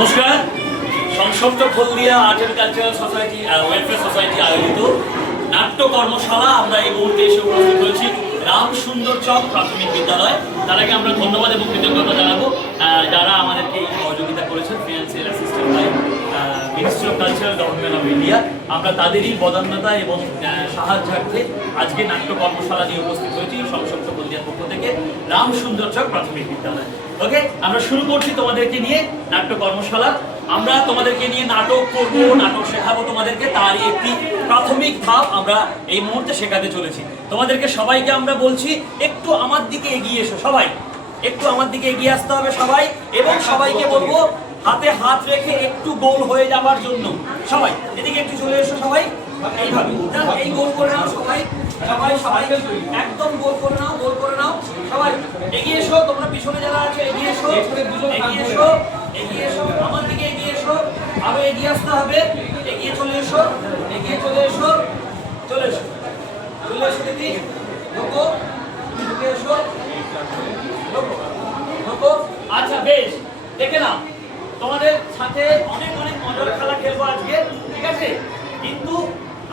নমস্কার। Sangsapta Haldia art and cultural society welfare society আয়োজিত নাট্য কর্মশালা আমরা এই মুহূর্তে এসে উপস্থিত হয়েছি রাম সুন্দর চক প্রাথমিক বিদ্যালয়। তার আগে আমরা ধন্যবাদ এবং কৃতজ্ঞতা জানাবো যারা আমাদেরকে এই সহযোগিতা করেছেন, financial assistant by ministry of culture, government of India. আমরা তাদেরই বদান্যতা এবং সাহায্যার্থে আজকে নাট্য কর্মশালা নিয়ে উপস্থিত হয়েছি সংসপ্ত হলদিয়ার পক্ষ থেকে রাম সুন্দর চক প্রাথমিক বিদ্যালয়। ওকে, আমরা শুরু করছি তোমাদেরকে নিয়ে নাট্য কর্মশালা। আমরা তোমাদেরকে নিয়ে নাটক করব, নাটক শেখাবো তোমাদেরকে, তারই একটি প্রাথমিক ধাপ আমরা এই মুহূর্তে শেখাতে চলেছি তোমাদেরকে। সবাইকে আমরা বলছি একটু আমার দিকে এগিয়ে এসো, সবাই একটু আমার দিকে এগিয়ে আসতে হবে সবাই, এবং সবাইকে বলবো হাতে হাত রেখে একটু গোল হয়ে যাওয়ার জন্য সবাই এদিকে একটু চলে এসো সবাই। এইভাবে এই গোল করে নাও সবাই, সবাই সবাই একদম গোল করে নাও, গোল করে নাও সবাই। এগিয়ে এসো, তোমরা পিছনে যারা আছে এগিয়ে এসো, এগিয়ে এসো, এগিয়ে এসো, আমার দিকে এগিয়ে এসো, আরো এগিয়ে আসতে হবে, এগিয়ে চলে এসো, এগিয়ে চলে এসো, চলে এসো, চলে এসো দিদি, ঢোকো, ঢুকে এসো, ঢোকো, ঢোকো। আচ্ছা বেশ, দেখে নাও তোমাদের সাথে অনেক অনেক মজার খেলা খেলবো আজকে, ঠিক আছে? কিন্তু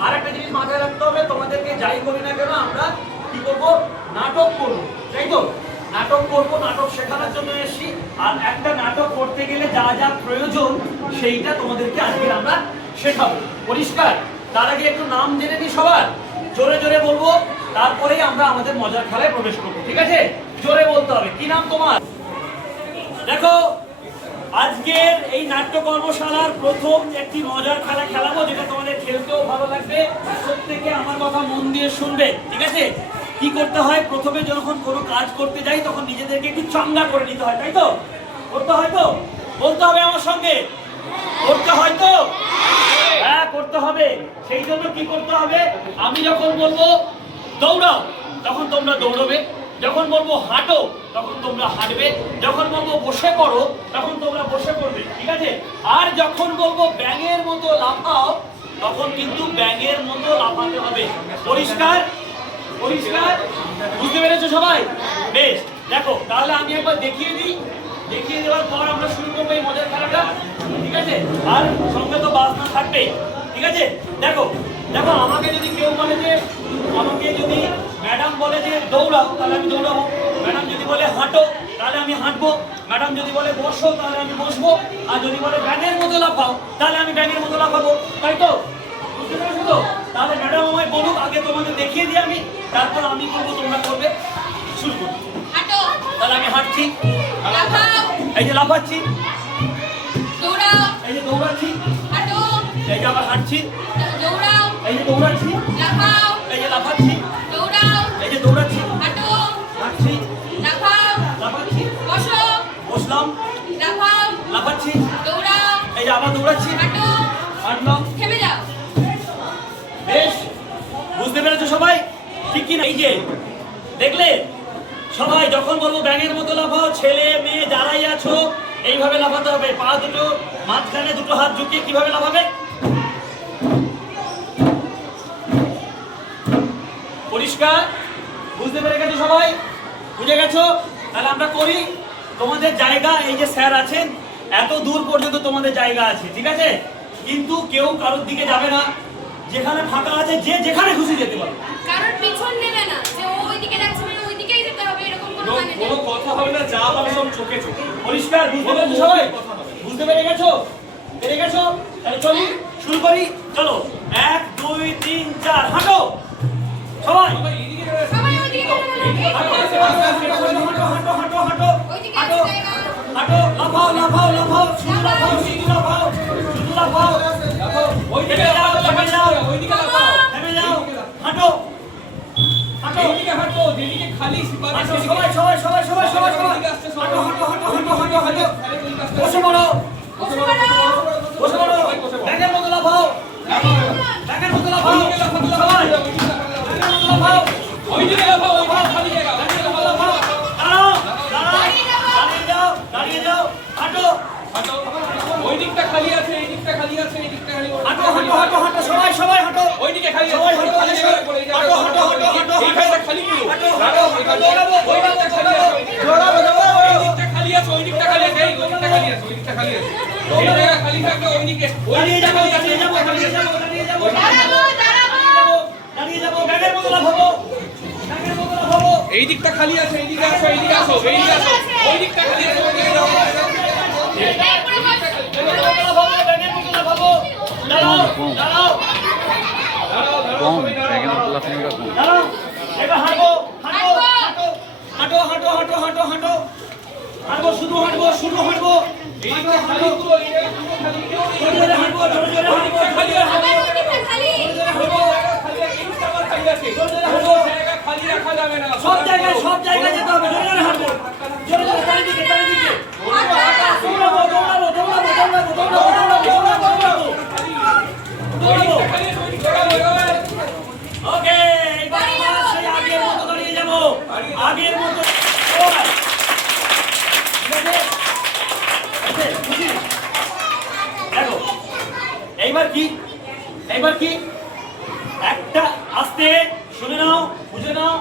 আর একটা জিনিস মাথায় রাখতে হবে, তোমাদেরকে যাই করি না কেন আমরা কি করবো, নাটক করবো, তাই তো? নাটক করবো, নাটক শেখানোর জন্য এসেছি। আর একটা নাটক করতে গেলে যা যা প্রয়োজন সেইটা তোমাদেরকে আজকে আমরা শেখাবো, পরিষ্কার? তার আগে একটু নাম জেনে নিই সবার, জোরে জোরে বলবো, তারপরেই আমরা আমাদের মজার খেলায় প্রবেশ করবো, ঠিক আছে? জোরে বলতে হবে। কি নাম তোমার? দেখো, আজকের এই নাট্য কর্মশালার প্রথম একটি মজার খেলা খেলাবো, যেটা তোমাদের খেলতেও ভালো লাগবে। প্রত্যেকে আমার কথা মন দিয়ে শুনবে, ঠিক আছে? কি করতে হয়, প্রথমে যখন কোনো কাজ করতে যাই তখন নিজেদেরকে একটু চাঙ্গা করে নিতে হয়, তাই তো? করতে হয় তো? বলতে হবে আমার সঙ্গে, করতে হয় তো? হ্যাঁ, করতে হবে। সেই জন্য কি করতে হবে, আমি যখন বলবো দৌড়াও তখন তোমরা দৌড়বে, যখন বলবো হাঁটো তখন তোমরা হাঁটবে, যখন বলবো বসে পড়ো তখন তোমরা বসে পড়বে, ঠিক আছে? আর যখন বলবো ব্যাঙের মতো লাফাও তখন কিন্তু ব্যাঙের মতো লাফাতে হবে, পরিষ্কার? পরিষ্কার? বুঝতে পেরেছো সবাই? বেশ, দেখো তাহলে আমি একবার দেখিয়ে দিই, দেখিয়ে দেওয়ার পর আমরা শুরু করবো এই মজার খেলাটা, ঠিক আছে? আর সঙ্গে তো বাজনা থাকবে, ঠিক আছে? দেখো দেখো, আমাকে যদি কেউ বলে যে, আমাকে যদি ম্যাডাম বলে যে দৌড়াও তাহলে আমি দৌড়াবো, ম্যাডাম যদি বলে হাঁটো তাহলে আমি হাঁটবো, ম্যাডাম যদি বলে বসো তাহলে আমি বসবো, আর যদি বলে ব্যাঙের মতো লাফাও তাহলে আমি ব্যাঙের মতো লাফাবো, তাই তো? বুঝতে পেরেছো তো? তাহলে ম্যাডাম আমায় বলুক, আগে তোমাদের দেখিয়ে দিই আমি, তারপর আমি করবো, তোমরা করবে। শুরু করো। হাঁটো। তাহলে আমি হাঁটছি, এই যে লাফাচ্ছি, দৌড়াও, এই যে দৌড়াচ্ছি, হাঁটো, এই যে আবার হাঁটছি, দৌড়াও, এই যে দৌড়াচ্ছি, লাফাও, এই যে লাফাচ্ছি, দৌড়াও, এই যে দৌড়াচ্ছি, হাঁটো, হাঁটছি, লাফাও, লাফাচ্ছি, বসো, বসলাম, লাফাও, লাফাচ্ছি, দৌড়াও, এই যে আবার দৌড়াচ্ছি, হাঁটো, হাঁটলাম, থেমে যাও। বেশ, বুঝতে পেরেছো সবাই? ঠিক কি না? এই যে দেখলে সবাই, যখন বলবো ব্যাঙের মতো লাফাও, ছেলে মেয়ে যারাই আছো এইভাবে লাফাতে হবে, পা দুটো মাঝখানে, দুটো হাত ঝুঁকিয়ে কিভাবে লাফাবে, পরিষ্কার? বুঝতে পেরে গেছো সবাই? বুঝে গেছো? তাহলে আমরা করি। তোমাদের জায়গা, এই যে স্যার আছেন, এত দূর পর্যন্ত তোমাদের জায়গা আছে, ঠিক আছে? কিন্তু কেউ কারোর দিকে যাবে না, যেখানে ফাঁকা আছে যে যেখানে খুশি যেতে পারো, কারোর পিছন নেবে না, যে ওই দিকে যাচ্ছে মানে ওই দিকেই যেতে হবে এরকম কোনো মানে নেই, কোনো কথা হবে না, যা হবে সব চোখে চোখে, পরিষ্কার? বুঝতে পেরেছো সবাই? বুঝতে পেরে গেছো? পেরে গেছো? তাহলে চলি, শুরু করি, চলো। 1 2 3 4 হাঁটো সবাই, সবাই ওইদিকে হাঁটো, হাঁটো, হাঁটো, হাঁটো, ওইদিকে আছে জায়গা, হাঁটো, লাফাও, লাফাও, লাফাও, শুধু লাফাও, শুধু লাফাও, শুধু লাফাও, ওইদিকে যাও, থেমে যাও, ওইদিকে লাফাও, থেমে যাও, হাঁটো, হাঁটো, ওইদিকে হাঁটো, যেদিকে খালি হাঁটো, সবাই সবাই সবাই সবাই সবাই সবাই হাঁটো, হাঁটো, হাঁটো, হাঁটো, হাঁটো, হাঁটো, বসে পড়ো, বসে পড়ো, বসে পড়ো, ব্যাঙের মতো লাফাও, ব্যাঙের মতো লাফাও, সবাই ব্যাঙের মতো লাফাও, ওইদিকে লাফাও, ওইদিকে খালি জায়গা, ব্যাঙের মতো লাফাও, দাঁড়াও, দাঁড়াও, দাঁড়িয়ে যাও, দাঁড়িয়ে যাও, হাঁটো, হাঁটো, ওই দিকটা খালি আছে, এই দিকটা খালি আছে, এই দিকটা খালি, হাঁটো, হাঁটো, হাঁটো, হাঁটো, সবাই সবাই হাঁটো, ওইদিকে খালি আছে, সবাই হাঁটো, খালি জায়গা পড়ে, হাঁটো, হাঁটো, হাঁটো, হাঁটো, এইখানটা খালি পুরো, হাঁটো, হাঁটো, দৌড়াবো, ওই দিকটা খালি আছে, দৌড়াবো, দৌড়াবো, ওই দিকটা খালি আছে, ওই দিকটা খালি আছে, এই দিকটা খালি আছে, ওই দিকটা খালি আছে, এই দিকটা খালি আছে, এই দিকে আসো, এই দিকে আসো, এই দিকে আসো, ওই দিকটা খালি আছে, ওই দিকে যাও। শুধু হাঁটবো শুধু হাঁটবো সব জায়গায় যেতে হবে, জোরে জোরে হাঁটবো, জোরে জোরে চারিদিকে চারিদিকে দৌড়াবো দৌড়াবো দৌড়াবো দৌড়াবো দৌড়াবো দৌড়াবো দৌড়াবো। ওকে, এবার আমরা সেই আগের মতো দাঁড়িয়ে যাবো, আগের মতো। দেখো এইবার কি একটা আস্তে শুনে নাও, বুঝে নাও।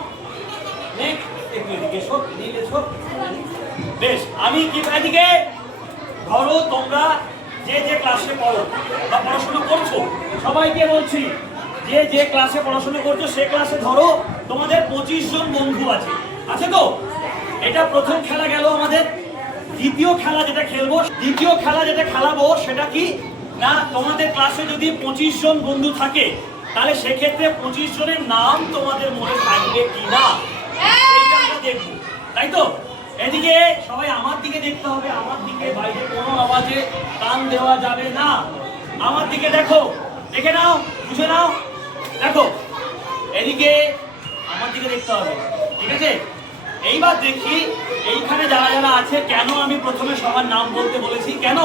বেশ, আমি কি এদিকে ধরো, তোমরা যে যে ক্লাসে পড়ো বা পড়াশোনা করছো, সবাইকে বলছি যে যে ক্লাসে পড়াশোনা করছো সে ক্লাসে ধরো তোমাদের 25 জন বন্ধু আছে তো? এটা প্রথম খেলা গেল আমাদের। দ্বিতীয় খেলা যেটা খেলাবো সেটা কি না, তোমাদের ক্লাসে যদি 25 জন বন্ধু থাকে তাহলে সেক্ষেত্রে 25 জনের নাম তোমাদের মনে থাকবে কিনা সেইটা আমরা দেখবো, তাই তো? এদিকে সবাই আমার দিকে দেখতে হবে, আমার দিকে, বাইরে কোনো আওয়াজে কান দেওয়া যাবে না। আমার দিকে দেখো, দেখে নাও, বুঝে নাও, দেখো এদিকে আমার দিকে দেখতে হবে, ঠিক আছে? এইবার দেখি এইখানে যারা যারা আছে, কেন আমি প্রথমে সবার নাম বলতে বলেছি, কেন?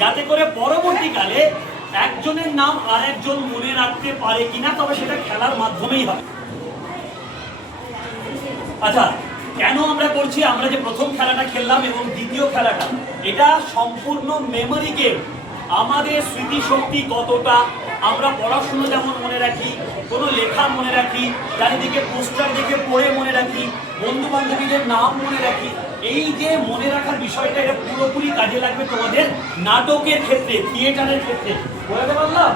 যাতে করে পরবর্তীকালে একজনের নাম আরেকজন মনে রাখতে পারে কিনা, তবে সেটা খেলার মাধ্যমেই হবে। আচ্ছা, কেন আমরা করছি? আমরা যে প্রথম খেলাটা খেললাম এবং দ্বিতীয় খেলাটা, এটা সম্পূর্ণ মেমোরি গেম। আমাদের স্মৃতিশক্তি কতটা, আমরা পড়াশুনো যেমন মনে রাখি, কোনো লেখা মনে রাখি, চারিদিকে পোস্টার দেখে পড়ে মনে রাখি, বন্ধু বান্ধবীদের নাম মনে রাখি, এই যে মনে রাখার বিষয়টা, এটা পুরোপুরি কাজে লাগবে তোমাদের নাটকের ক্ষেত্রে, থিয়েটারের ক্ষেত্রে। বলতে পারলাম?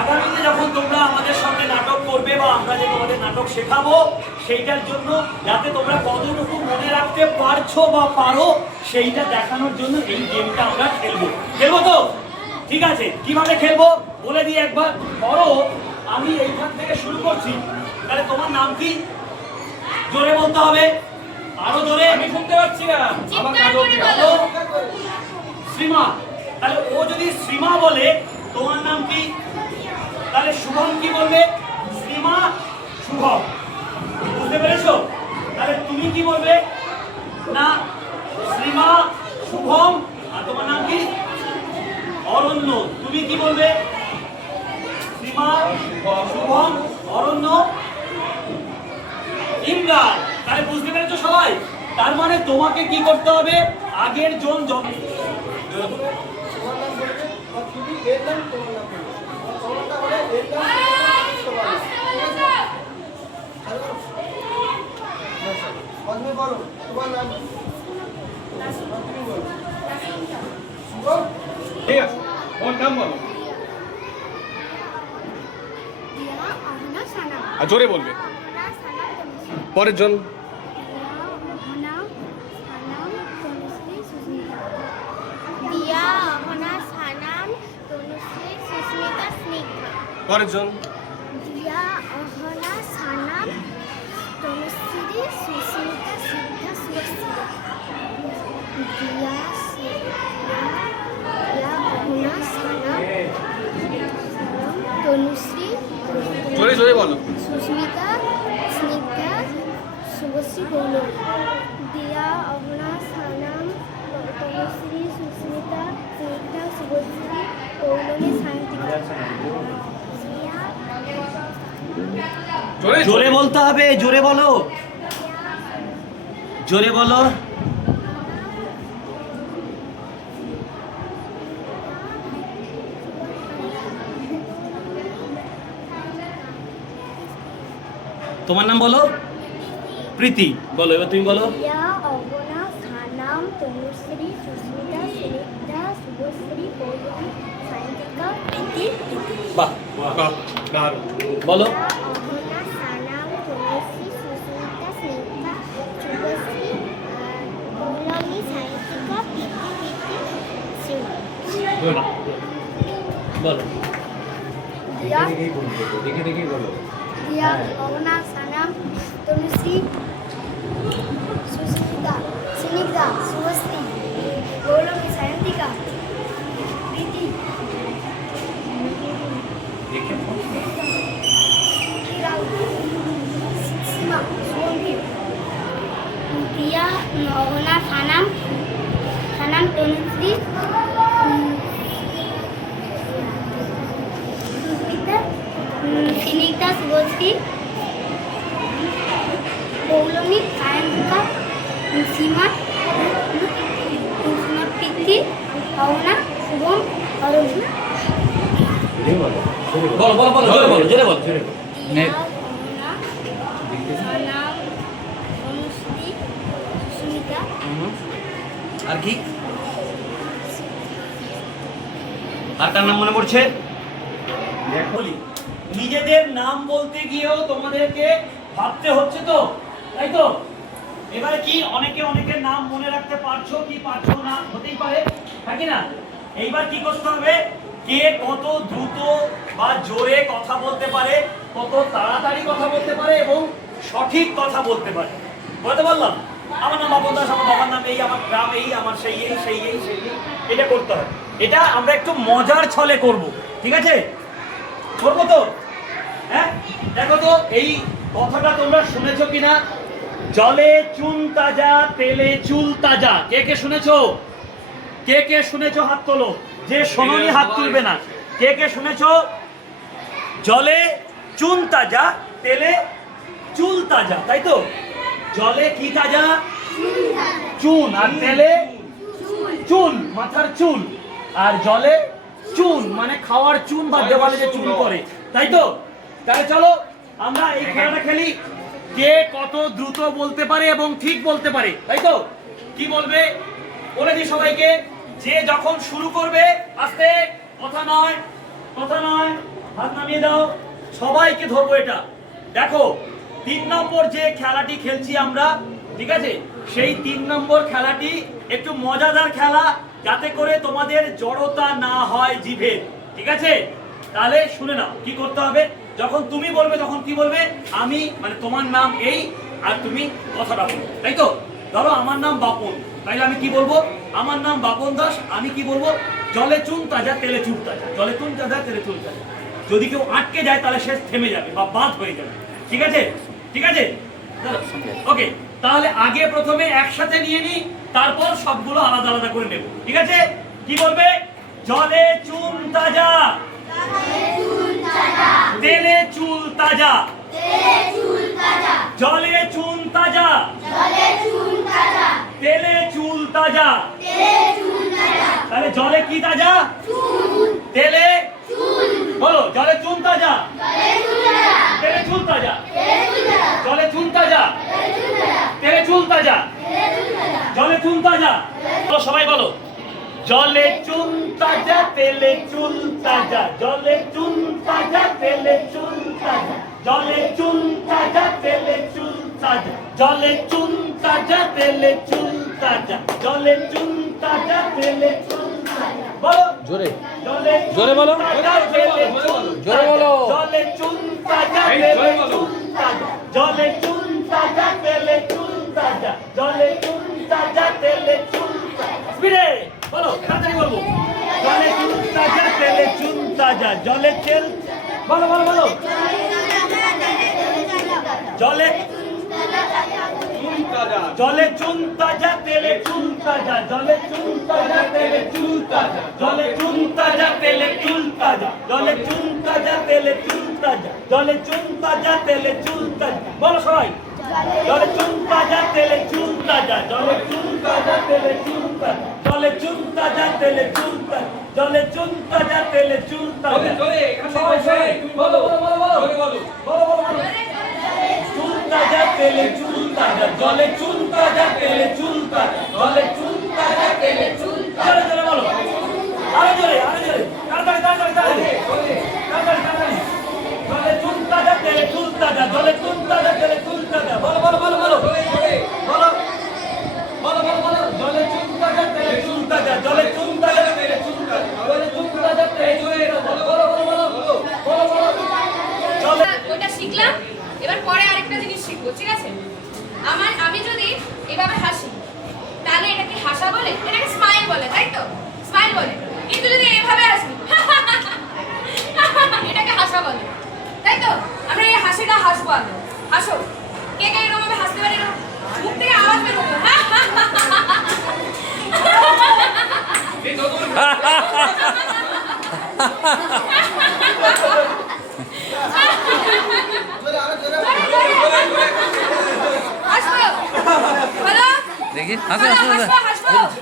আগামীতে যখন তোমরা আমাদের সঙ্গে নাটক করবে বা আমরা যে তোমাদের নাটক শেখাবো, সেইটার জন্য যাতে তোমরা কতটুকু মনে রাখতে পারছো বা পারো সেইটা দেখানোর জন্য এই গেমটা আমরা খেলবো তো? ঠিক আছে, কিভাবে খেলবো বলে দিই একবার। ধরো আমি এইখান থেকে শুরু করছি, তাহলে তোমার নাম কি? জোরে বলতে হবে, আরো জোরে। আমি শুনতে পাচ্ছি না, আমার কাজ বলো। শ্রীমা, তাহলে ও যদি শ্রীমা বলে, তোমার নাম কি? তাহলে শুভম কি বলবে? শ্রীমা শুভম। বুঝতে পেরেছো? তাহলে তুমি কি বলবে? না, শ্রীমা শুভম। আর তোমার নাম কি? অরণ্য। তুমি কি বলবে? শ্রীমা শুভম অরণ্য ইমরান। তাহলে বুঝতে পেরেছো সবাই? তার মানে তোমাকে কি করতে হবে? আগের জন ঠিক আছে, ওর নাম বলো। আর জোরে বলবে। পরের জন। পরের জন। দিয়া অহনা সানাম তনুশ্রী সুস্মিতা সিদ্ধা সুশ্রী। দিয়া অহনা সানাম তনুশ্রী জোরে জোরে বলো। সুস্মিতা স্নিগ্ধা শুভশ্রী গৌরব। দিয়া অহনা সানাম তনুশ্রী সুস্মিতা স্নিগ্ধা শুভশ্রী গৌরবী সায়ন্তিকা। জোরে বলতে হবে, জোরে বলো, জোরে বলো। তোমার নাম বলো? প্রীতি। বলো, এবার তুমি বলো। দিয়া অগনা সানাম তনুশ্রী সুস্মিতা স্নিগ্ধা শুভশ্রী গৌরবী সায়ন্তিকা প্রীতি। বাহ, বাহ, দারুণ। বলো। অহনা সানাম বলো। দিয়া দেখে দেখেই বলো। দিয়া ভাবনা সানাম তনুশ্রী সুস্মিতা সুনিতা শুভশ্রী গৌরবী সায়ন্তিকা প্রীতি দেখে সীমা শুভঙ্কী দিয়া ভাবনা সানাম সানাম তনুশ্রী সুস্মিতা সিনিতা শুভশ্রী পৌলমী সায়ন্তিকা সীমা প্রীতি ভাবনা শুভম অরুণ বলো বলো বলো জোরে বলো জোরে বলো। দিয়া ভাবনা সানাম তনুশ্রী সুস্মিতা আর কি? আর কার নাম মনে পড়ছে? বলি, নিজেদের নাম বলতে গিয়েও তোমাদেরকে ভাবতে হচ্ছে তো, তাই তো? এবারে কি অনেকের নাম মনে রাখতে পারছো কি পারছো না, হতেই পারে, নাকি না? এইবার কি করতে হবে, কে কত দ্রুত বা জোরে কথা বলতে পারে, কত তাড়াতাড়ি কথা বলতে পারে এবং সঠিক কথা বলতে পারে। বলতে বললাম আমার নাম বাপন দাস, আমার বাবার নাম এই, আমার গ্রাম এই, আমার সেই এই সেই এই সেই এই, এটা করতে হবে। এটা আমরা একটু মজার ছলে করব, ঠিক আছে? করবো তো? হ্যাঁ, দেখো তো এই কথাটা তোমরা শুনেছো কিনা? জলে চুন তাজা, তেলে চুল তাজা। কে কে শুনেছো? কে কে শুনেছো হাত তোলো। যে শোনোনি হাত তুলবে না। কে কে শুনেছো? জলে চুন তাজা, তেলে চুল তাজা, তাই তো? জলে কি তাজা? চুন। আর তেলে চুল, মাথার চুল। আর জলে চুন মানে খাওয়ার চুন বা দেওয়ালে যে চুন করে, তাই তো? তাহলে চলো আমরা এই খেলাটা খেলি। কে কত দ্রুত বলতে পারে এবং ঠিক বলতে পারে, তাই তো? কি বলবে বলে দিই সবাইকে। যে যখন শুরু করবে আস্তে, কথা নয় কথা নয়, হাত নামিয়ে দাও। সবাইকে ধরবো এটা। দেখো 3 নম্বর যে খেলাটি খেলছি আমরা, ঠিক আছে, সেই 3 নম্বর খেলাটি একটু মজাদার খেলা, যাতে করে তোমাদের জড়তা না হয় জিভে, ঠিক আছে? তাহলে শুনে নাও কি করতে হবে। যখন তুমি বলবে তখন কি বলবে? আমি মানে তোমার নাম এই আর তুমি কথাটা বলবে, তাই তো? ধরো আমার নাম বাপন, তাইলে আমি কি বলবো? আমার নাম বাপন দাস। আমি কি বলবো? জলে চুন তাজা, তেলে চুল তাজা। জলে চুন তাজা, তেলে চুল তাজা। যদি কেউ আটকে যায় তাহলে সে থেমে যাবে বা বাদ হয়ে যাবে, ঠিক আছে? ঠিক আছে, ওকে। তাহলে আগে প্রথমে একসাথে নিয়ে নি, তারপর সবগুলো আলাদা আলাদা করে নেব, ঠিক আছে? কি বলবে? জলে চুন তাজা, তেলে চুল তাজা, জলে চুন তাজা, তেলে চুল তাজা। তাহলে জলে কি তাজা? তেলে বলো, জলে চুন তাজা, তেলে চুল তাজা, জলে চুন তাজা, তেলে চুল তাজা, জলে চুন তাজা। সবাই বলো, জলে চুন তাজা, তেলে চুল তাজা, জলে চুন তাজা, তেলে চুল তাজা, জলে চুন তাজা, তেলে চুল তাজা, জলে চুন তাজা, তেলে চুল তাজা, জলে চুন তাজা, তেলে চুল তাজা। বলো জোরে জলে জোরে বলো, জোরে বলো। জলে চুন তাজা, তেলে চুল তাজা, জলে চুন তাজা, তেলে চুল তাজা, জলে চুন তাজা, তেলে চুল তাজা। স্পিডে বলো, তাড়াতাড়ি বলবো। জলে চুন তাজা, তেলে চুন তাজা, জলে তেল, বলো বলো বলো। জলে জলে চুন তাজা, তেলে চুল তাজা, জলে চুন তাজা, তেলে চুল তাজা, জলে চুন তাজা, তেলে চুল তাজা, জলে চুন তাজা, তেলে চুল তাজা, জলে চুন তাজা, তেলে চুল তাজা। বলো সবাই, জলে চুন তাজা, তেলে চুল তাজা, জলে চুন তাজা, তেলে চুল তাজা, জলে চুন তাজা, তেলে চুল তাজা, জলে চুন তাজা, তেলে চুল তাজা। সবাই সবাই বলো বলো বলো বলো বলো বলো। চুল তাজা, তেলে চুল তাজা, জলে চুন তাজা, তেলে চুল তাজা, জলে চুন তাজা, তেলে চুল তাজা। জোরে বলো, আরো জোরে আরো জোরে, তাড়াতাড়ি তাড়াতাড়ি তাড়াতাড়ি তাড়াতাড়ি তাড়াতাড়ি। জলে চুন তাজা, তেলে চুল তাজা, জলে চুন তাজা, তেলে চুল তাজা। বলো বলো বলো বলো বলো বলো বলো বলো। জলে চুন তাজা, তেলে চুল তাজা, জলে চুন তাজা, তেলে চুল তাজা, এবার পরে আরেকটা জিনিস শিখবো, ঠিক আছে? আমি যদি এভাবে হাসি, তাহলে এটাকে হাসা বলে? এটাকে স্মাইল বলে, তাই তো? স্মাইল বলে। কিন্তু যদি এভাবে হাসি, এটাকে হাসা বলে, তাই তো? আমরা এই হাসিটা হাসবো আগে। হাসো। কে কে এরকম ভাবে হাসতে পারে? এরকম মুখ থেকে আওয়াজ বের হবে। এই নতুন হাসবো। বলো। দেখি হাসো বলো, হাসো হাসবো, হাসবো।